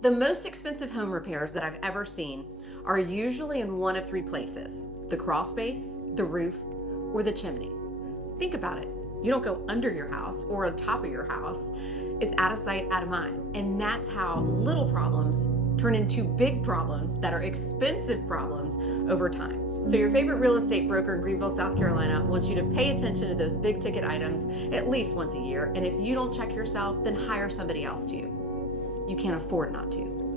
The most expensive home repairs that I've ever seen are usually in one of three places: the crawl space, the roof, or the chimney. Think about it. You don't go under your house or on top of your house. It's out of sight, out of mind. And that's how little problems turn into big problems that are expensive problems over time. So, your favorite real estate broker in Greenville, South Carolina wants you to pay attention to those big ticket items at least once a year. And if you don't check yourself, then hire somebody else to. You can't afford not to.